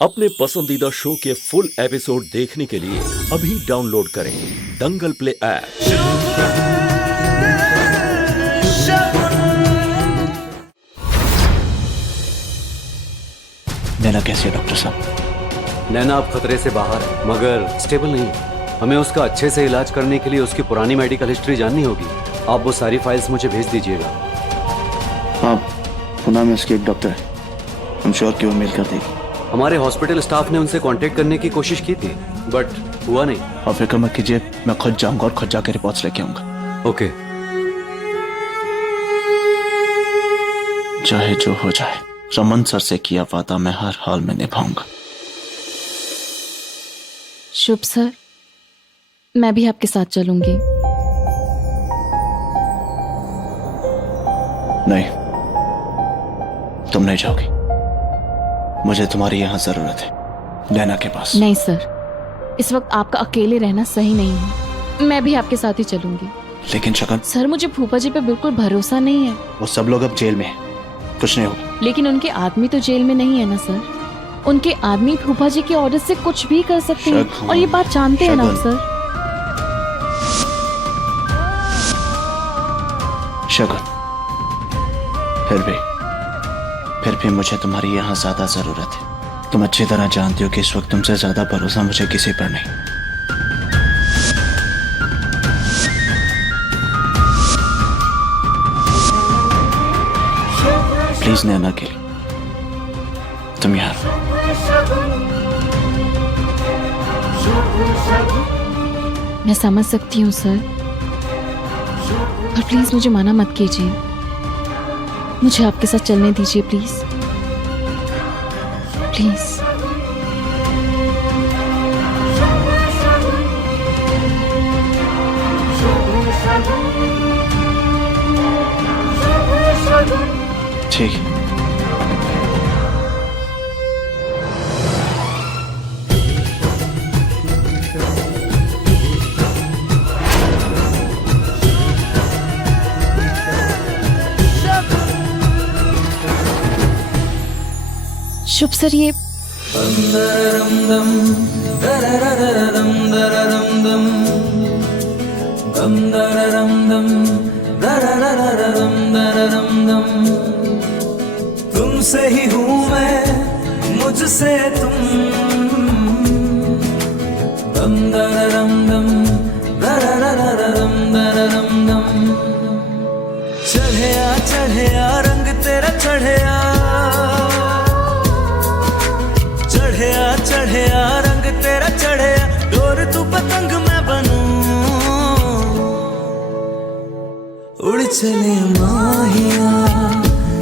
अपने पसंदीदा शो के फुल एपिसोड देखने के लिए अभी डाउनलोड करें दंगल प्ले ऐप। नैना कैसी है डॉक्टर साहब? नैना अब खतरे से बाहर है मगर स्टेबल नहीं है। हमें उसका अच्छे से इलाज करने के लिए उसकी पुरानी मेडिकल हिस्ट्री जाननी होगी। आप वो सारी फाइल्स मुझे भेज दीजिएगा। हाँ, पुणे में उसकी एक डॉक्टर है, हम श्योर कि वो मेल कर देगी। हमारे हॉस्पिटल स्टाफ ने उनसे कांटेक्ट करने की कोशिश की थी बट हुआ नहीं। आप फिक्र मत कीजिए, मैं खुद जाऊंगा और खुद जाकर रिपोर्ट्स लेके आऊंगा। ओके। चाहे जो हो जाए, रमन सर से किया वादा मैं हर हाल में निभाऊंगा। शुभ सर, मैं भी आपके साथ चलूंगी। नहीं, तुम नहीं जाओगी। मुझे तुम्हारी यहां जरूरत है, नैना के पास। नहीं सर, इस वक्त आपका अकेले रहना सही नहीं है। मैं भी आपके साथ ही चलूंगी। लेकिन शकन, सर मुझे फूफा जी पे बिल्कुल भरोसा नहीं है। वो सब लोग अब जेल में हैं, कुछ नहीं होगा। लेकिन उनके आदमी तो जेल में नहीं है ना सर। उनके आदमी फूफा जी के ऑर्डर से कुछ भी कर सकते हैं और ये बात जानते हैं ना आप सर। शगुन, फिर भी मुझे तुम्हारी यहां ज्यादा जरूरत है। तुम अच्छी तरह जानती हो कि इस वक्त तुमसे ज्यादा भरोसा मुझे किसी पर नहीं। प्लीज नैना के लिए तुम यहाँ मैं समझ सकती हूँ सर, पर प्लीज मुझे मना मत कीजिए। मुझे आपके साथ चलने दीजिए प्लीज प्लीज। ठीक है। शुभ सर, ये तुमसे ही हूँ मैं, मुझसे तुम। दम दररम दम दररररम दररम दम। चढ़िया रंग तेरा चढ़िया, चढ़िया रंग तेरा चढ़िया। डोर तू पतंग मैं बनूं, उड़ चले माहिया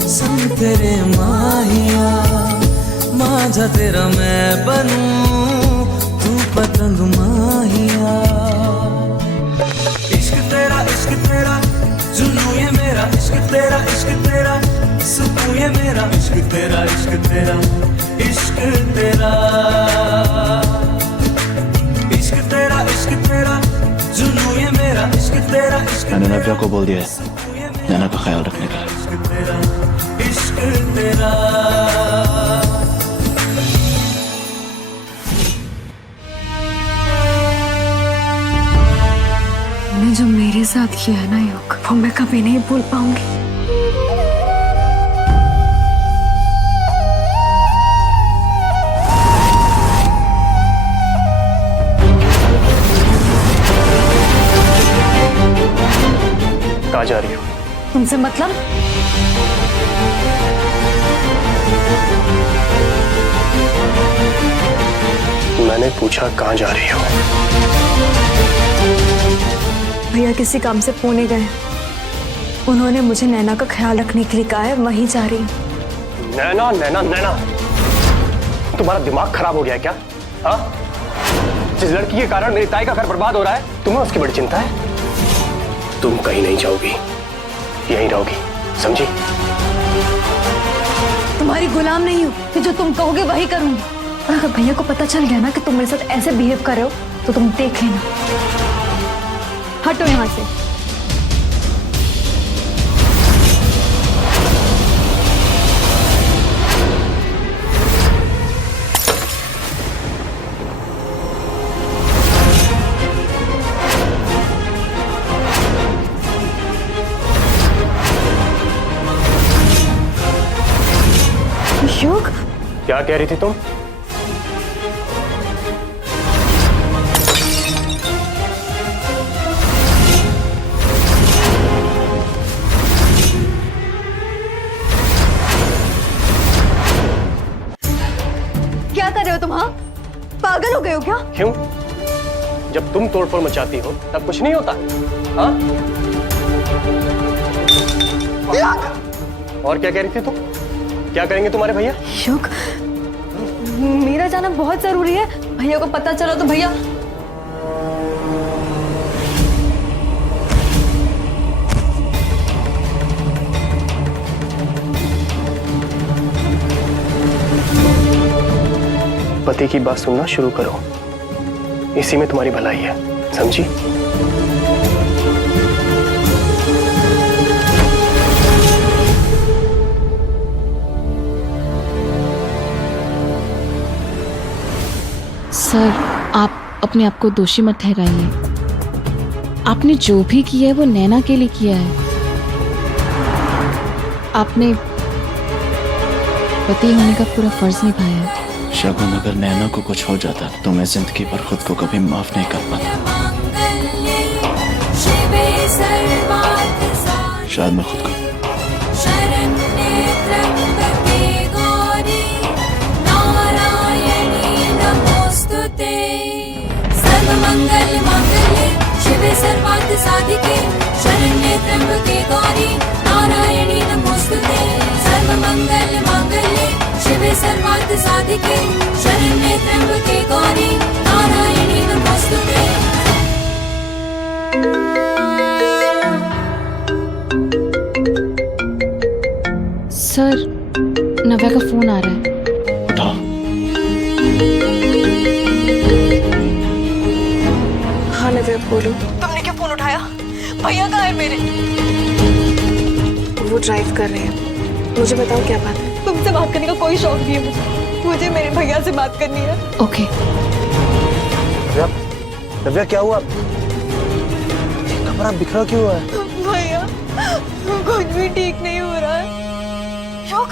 संग तेरे माहिया। मांझा तेरा मैं बनूं, तू पतंग माहिया। इश्क तेरा जुनू ये मेरा। इश्क तेरा सुकून ये मेरा। इश्क तेरा इश्क तेरा इश्क तेरा जुनू ये मेरा। इश्क तेरा मैंने नव्या को बोल दिया है नैना का ख्याल रखने के लिए। इश्क तेरा। ने जो मेरे साथ किया ना योग, वो मैं कभी नहीं भूल पाऊंगी। कहाँ जा रही हो? तुमसे मतलब? मैंने पूछा कहाँ जा रही हो? भैया किसी काम से पुणे गए, उन्होंने मुझे नैना का ख्याल रखने के लिए कहा है, वहीं जा रही हूँ। नैना नैना नैना, तुम्हारा दिमाग खराब हो गया है क्या? हाँ, जिस लड़की के कारण मेरी ताई का घर बर्बाद हो रहा है, तुम्हें उसकी बड़ी चिंता है। तुम कहीं नहीं जाओगी, यहीं रहोगी, समझी? तुम्हारी गुलाम नहीं हूँ कि जो तुम कहोगे वही करूंगी। और अगर भैया को पता चल गया ना कि तुम मेरे साथ ऐसे बिहेव कर रहे हो, तो तुम देख लेना। हटो यहाँ से। क्या कह रही थी तुम? क्या कर रहे हो तुम? हाँ, पागल हो गए हो क्या? क्यों? जब तुम तोड़फोड़ मचाती हो तब कुछ नहीं होता? हाँ? और क्या कह रही थी तुम? क्या करेंगे तुम्हारे भैया? युग, मेरा जाना बहुत जरूरी है। भैया को पता चला तो भैया... पति की बात सुनना शुरू करो, इसी में तुम्हारी भलाई है, समझी? सर, आप अपने आप को दोषी मत ठहराइए। आपने जो भी किया है वो नैना के लिए किया है। आपने पति होने का पूरा फर्ज निभाया है। शगुन, अगर नैना को कुछ हो जाता तो मैं जिंदगी पर खुद को कभी माफ नहीं कर पाता। शायद मैं खुद को सर्वमंगल मांगल्ये शिवे सर्वार्थ साधिके शरण्ये त्र्यंबके गौरी नारायणी नमोस्तुते। सर्वमंगल मांगल्ये शिवे सर्वार्थ साधिके शरण्ये त्र्यंबके गौरी नारायणी नमोस्तुते। सर, नव्या का फोन आ रहा है। उठाओ। हाँ नव्या, बोलो। तुमने क्यों फोन उठाया? भैया कहाँ है मेरे? वो ड्राइव कर रहे हैं। मुझे बताओ क्या बात है? तुमसे बात करने का कोई शौक नहीं है मुझे मेरे भैया से बात करनी है। ओके। नव्या, क्या हुआ? कमरा बिखरा क्यों हुआ है? भैया, कुछ भी ठीक नहीं हो रहा है। शौक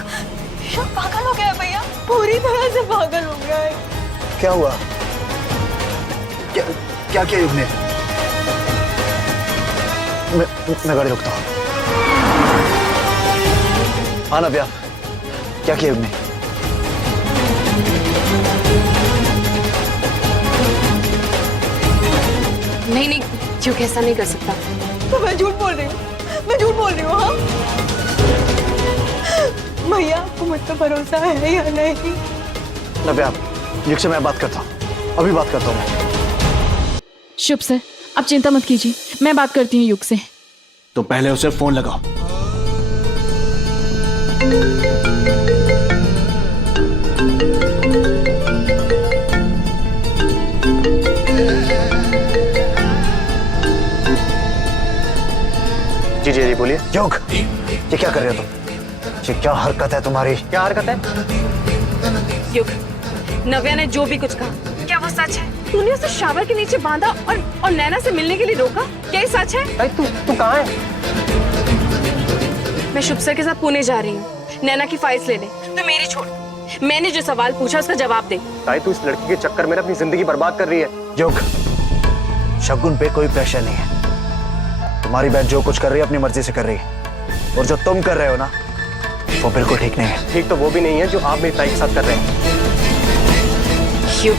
पागल हो गया है भैया, पूरी तरह से पागल हो गया है। क्या हुआ? क्या किया युग ने? मैं गाड़ी रोकता हूँ। हाँ नव्या, क्या किया युग ने? नहीं, क्यों ऐसा नहीं कर सकता। तो मैं झूठ बोल रही हूँ। हाँ भैया, आपको मुझ पर भरोसा है या नहीं? नव्या, युग से मैं बात करता हूँ, अभी बात करता हूँ मैं। शुभ सर, आप चिंता मत कीजिए, मैं बात करती हूँ युग से। तो पहले उसे फोन लगाओ। जी बोलिए। योग, ये क्या कर रहे हो तुम? ये क्या हरकत है तुम्हारी? क्या हरकत है? युग, नव्या ने जो भी कुछ कहा, क्या वो सच है? तूने उसे शावर के नीचे बांधा और नैना से मिलने के लिए रोका, क्या ये सच है? तू कहाँ है? मैं शुभ सर के साथ पुणे जा रही हूँ, नैना की फाइल्स लेने। तो मेरी छोड़, मैंने जो सवाल पूछा उसका जवाब दे। तू इस लड़की के चक्कर में अपनी जिंदगी बर्बाद कर रही है। योग, शगुन पे कोई प्रेशर नहीं है। तुम्हारी बहन जो कुछ कर रही है अपनी मर्जी से कर रही है, और जो तुम कर रहे हो ना, वो बिल्कुल ठीक नहीं है। ठीक तो वो भी नहीं है जो आप मेरी ताई के साथ कर रहे हैं। युग,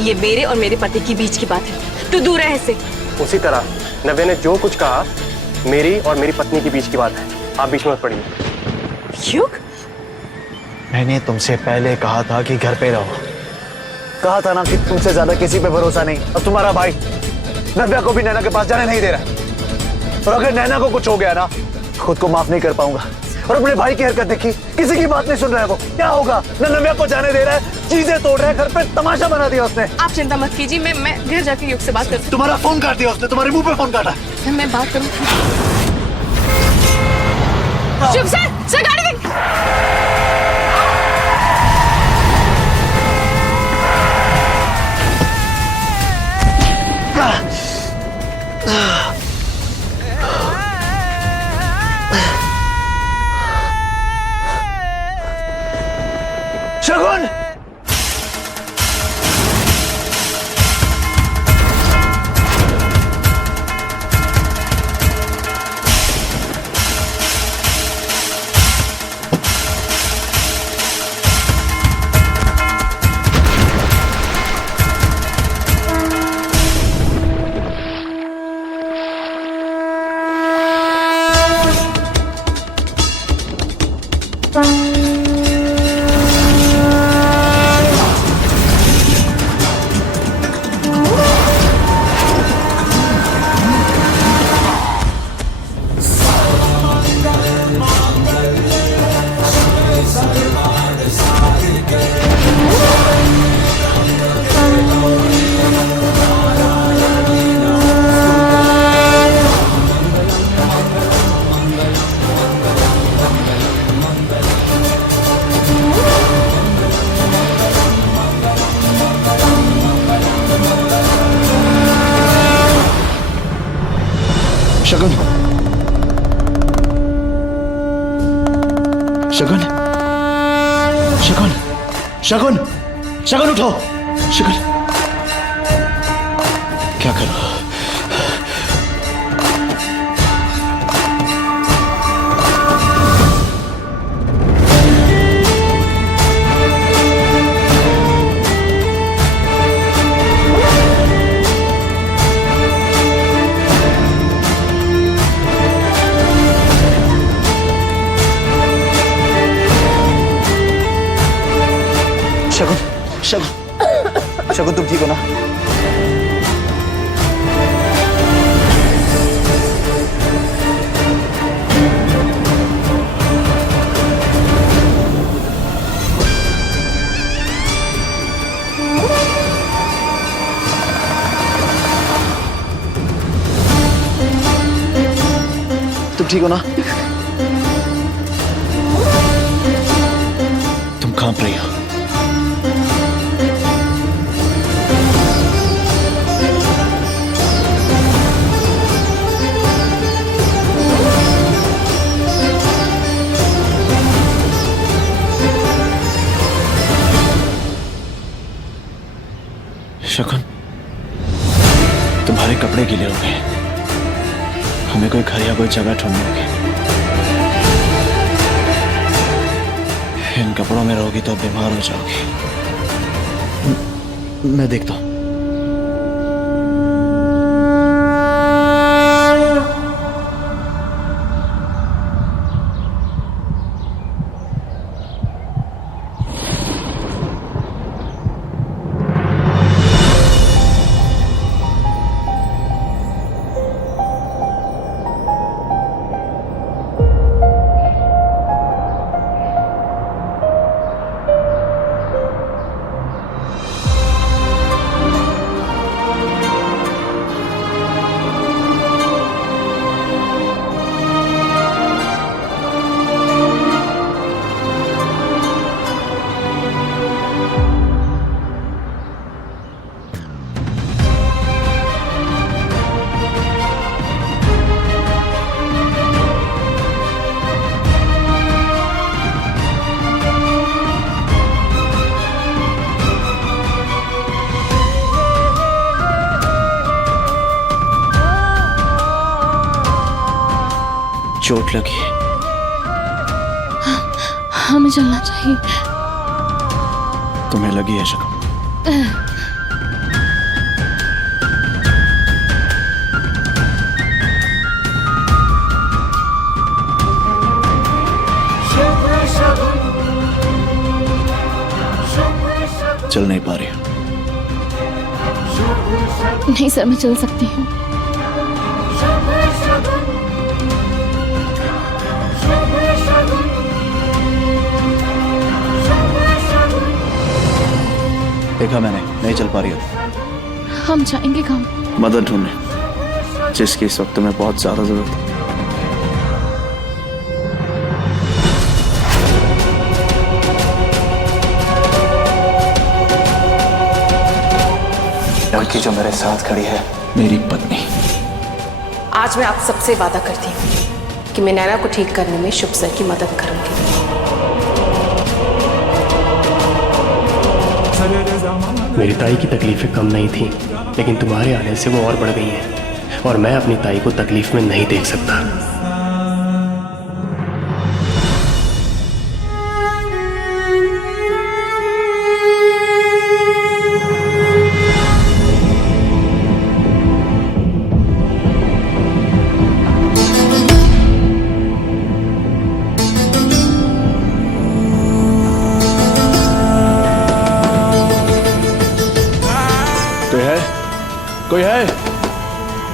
ये मेरे और मेरे पति के बीच की बात है, तू दूर रह इससे। उसी तरह नव्या ने जो कुछ कहा मेरी और मेरी पत्नी के बीच की बात है, आप बीच में मत पड़िए। युग, मैंने तुमसे पहले कहा था कि घर पे रहो। कहा था ना कि तुमसे ज्यादा किसी पे भरोसा नहीं। अब तुम्हारा भाई नव्या को भी नैना के पास जाने नहीं दे रहा, और अगर नैना को कुछ हो गया ना, खुद को माफ नहीं कर पाऊंगा। और अपने भाई की हरकत देखी, किसी की बात नहीं सुन रहा है। वो क्या होगा? न नव्या को जाने दे रहा है, चीजें तोड़ रहा है, घर पे तमाशा बना दिया उसने। आप चिंता मत कीजिए, मैं घर जाके युग से बात करती हूँ। तुम्हारा फोन काट दिया उसने, तुम्हारे मुंह पे फोन काटा। मैं बात करूँ। शुभ सर, गाड़ी देख। शगुन, शगुन, शगुन, शगुन, शगुन, शगुन उठो। शगुन, क्या करो? शगुन, शगुन, शगुन तुम ठीक हो ना? तुम ठीक हो ना? तुम कांप रही हो। शगुन, तुम्हारे कपड़े गीले हो गए, हमें कोई घर या कोई जगह ढूंढनी होगी। इन कपड़ों में रहोगी तो बीमार हो जाओगी। मैं देखता हूं। चोट लगी। हमें चलना चाहिए। तुम्हें लगी है शगुन? चल नहीं पा रही हो? नहीं सर, मैं चल सकती हूँ। देखा मैंने, नहीं चल पा रही हो। हम जाएंगे कहाँ? मदद ढूंढने, जिसकी इस वक्त तुम्हें बहुत ज्यादा जरूरत है। लड़की जो मेरे साथ खड़ी है, मेरी पत्नी। आज मैं आप सबसे वादा करती हूँ कि मैं नैना को ठीक करने में शुभ सर की मदद करूंगी। मेरी ताई की तकलीफें कम नहीं थी, लेकिन तुम्हारे आने से वो और बढ़ गई हैं, और मैं अपनी ताई को तकलीफ में नहीं देख सकता। कोई है?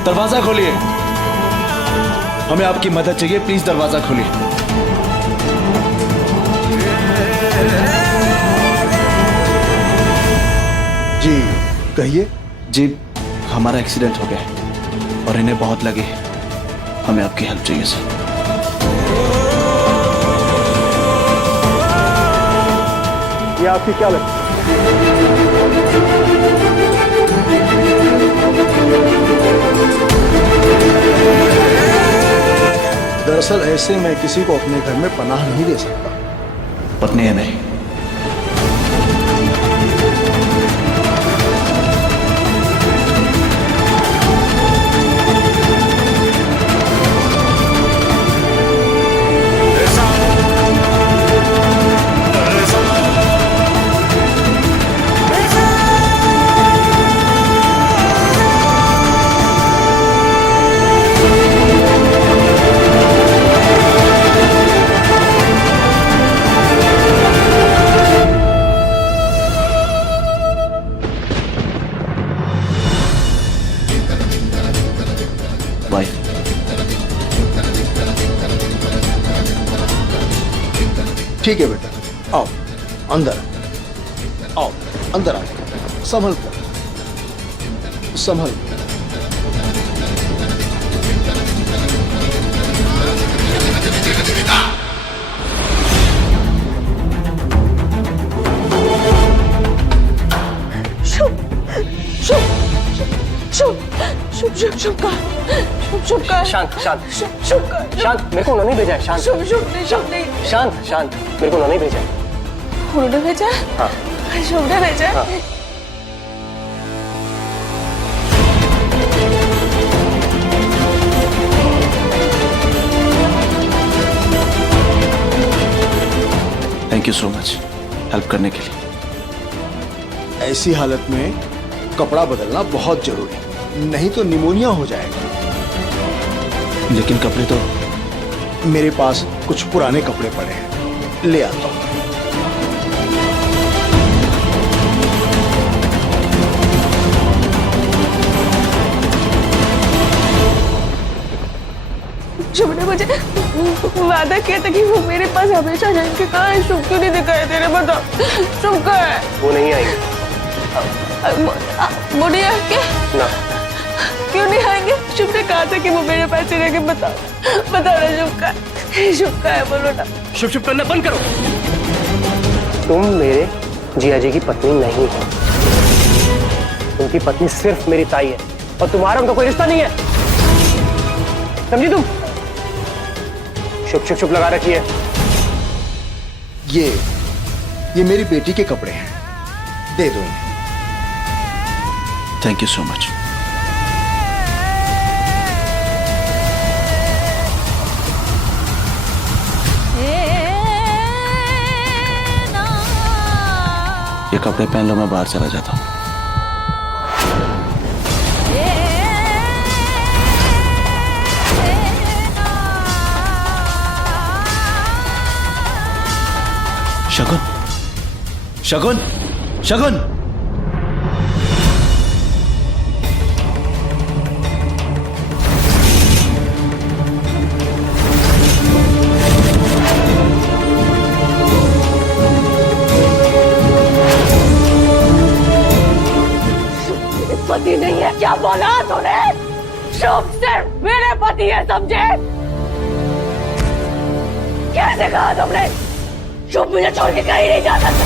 दरवाजा खोलिए, हमें आपकी मदद चाहिए। प्लीज दरवाजा खोलिए। जी कहिए। जी, हमारा एक्सीडेंट हो गया और इन्हें बहुत लगी, हमें आपकी हेल्प चाहिए सर। ये आपकी क्या लगती है? दरअसल ऐसे मैं किसी को अपने घर में पनाह नहीं दे सकता। पत्नी है मेरी। ठीक है बेटा, आओ अंदर आओ, अंदर आओ, संभल कर, संभल। शांत शांत शांत, मेरे को उन्होंने भेजा है। शांत शांत शांत, मेरे को उन्होंने भेजा है। उन्होंने भेजा? हाँ शुभ ने भेजा? हाँ। Thank you so much help करने के लिए। ऐसी हालत में कपड़ा बदलना बहुत जरूरी है, नहीं तो निमोनिया हो जाएगा। लेकिन कपड़े तो मेरे पास कुछ पुराने कपड़े पड़े हैं, ले आता हूं। शुभ ने मुझे वादा किया था कि वो मेरे पास हमेशा रहेंगे। कहाँ है शुभ? क्यों नहीं दिखाई दे रहे? बताओ शुभ कहाँ है? वो नहीं आएंगे। वो नहीं आएंगे? ना। क्यों नहीं आएंगे? शुभ ने कहा था कि वो मेरे पास ही रहेंगे। बताओ ना शुभ का है? शुभ का है, बोलो ना। शुभ शुभ करना बंद करो। तुम मेरे जिया जी की पत्नी नहीं हो। उनकी पत्नी सिर्फ मेरी ताई है और तुम्हारा उनका कोई रिश्ता नहीं है, समझी तुम? शुभ शुभ शुभ लगा रखी है। ये मेरी बेटी के कपड़े हैं, दे दो इन्हें। Thank you so much. ये कपड़े पहन लो, मैं बाहर चला जाता हूँ। शगुन, शगुन, शगुन! पति नहीं है, क्या बोला तूने? शुभ सिर्फ मेरे पति है, समझे? कैसे कहा तुमने? शुभ मुझे छोड़ के कहीं नहीं जा सकता।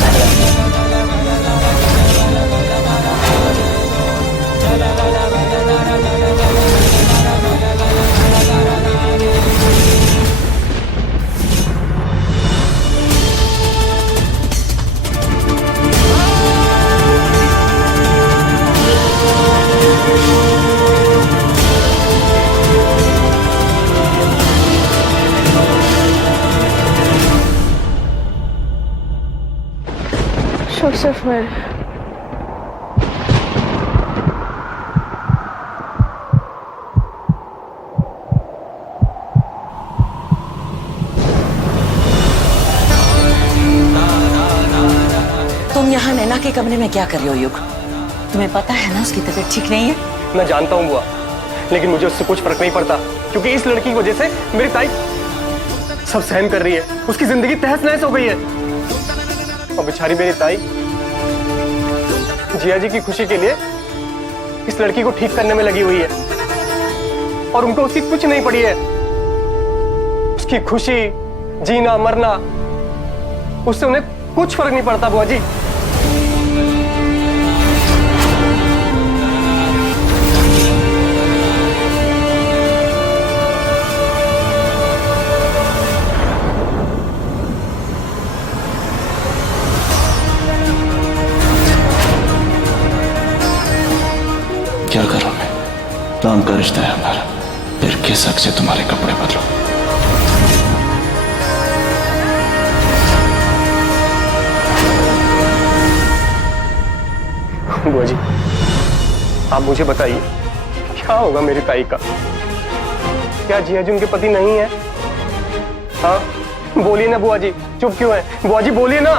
सिर्फ मेरे। तुम यहाँ नैना के कमरे में क्या कर रहे हो युग? तुम्हें पता है ना उसकी तबीयत ठीक नहीं है। मैं जानता हूँ बुआ, लेकिन मुझे उससे कुछ फर्क नहीं पड़ता, क्योंकि इस लड़की की वजह से मेरी ताई सब सहन कर रही है। उसकी जिंदगी तहस नहस हो गई है और बेचारी मेरी ताई जिया जी की खुशी के लिए इस लड़की को ठीक करने में लगी हुई है और उनको उसकी कुछ नहीं पड़ी है। उसकी खुशी, जीना मरना, उससे उन्हें कुछ फर्क नहीं पड़ता बुआ जी। काम का रिश्ता है हमारा, फिर किस हक से तुम्हारे कपड़े बदलो? बुआ जी, आप मुझे बताइए क्या होगा मेरी ताई का? क्या जिया जी उनके पति नहीं है? हाँ बोलिए ना बुआ जी, चुप क्यों है? बुआ जी बोलिए ना।